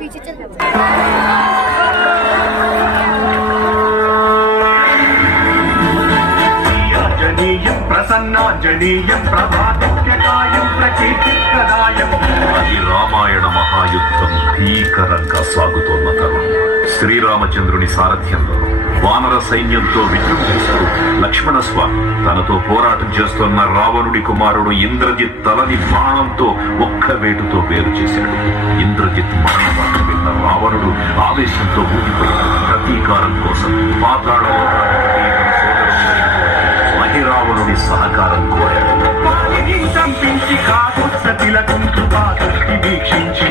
पीछे चल ప్రసన్నాంజనీయం ప్రభాదిత్యకాయం ప్రకీర్తిప్రదాయం. అది రామాయణ మహాయుద్ధం భీకరంగా సాగుతోన్న తరుణం. శ్రీరామచంద్రుని సారథ్యంలో వానర సైన్యంతో విజృంభిస్తూ లక్ష్మణస్వామి తనతో పోరాటం చేస్తున్న రావణుడి కుమారుడు ఇంద్రజిత్ తలని బాణంతో ఒక్క వేటుతో వేరు చేశాడు. ఇంద్రజిత్ మరణ వార్త విన్న రావణుడు ఆవేశంతో ఊగిపోయాడు. ప్రతీకారం కోసం పాతాళలో రావణుడి సహకారం కోరాడు. చంపించి కాకుత్స తిలకుంటూ వీక్షించి